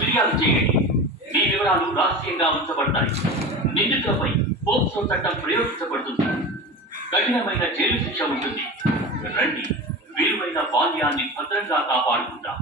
ఫిర్యాదు చేయండి. మీ వివరాలు రహస్యంగా ఉంచబడతాయి. నిందితులపై పోక్సో చట్టం ప్రయోగించబడుతుంది. కఠినమైన జైలు శిక్ష ఉంటుంది. రండి, విలువైన బాల్యాన్ని భద్రంగా కాపాడుకుందాం.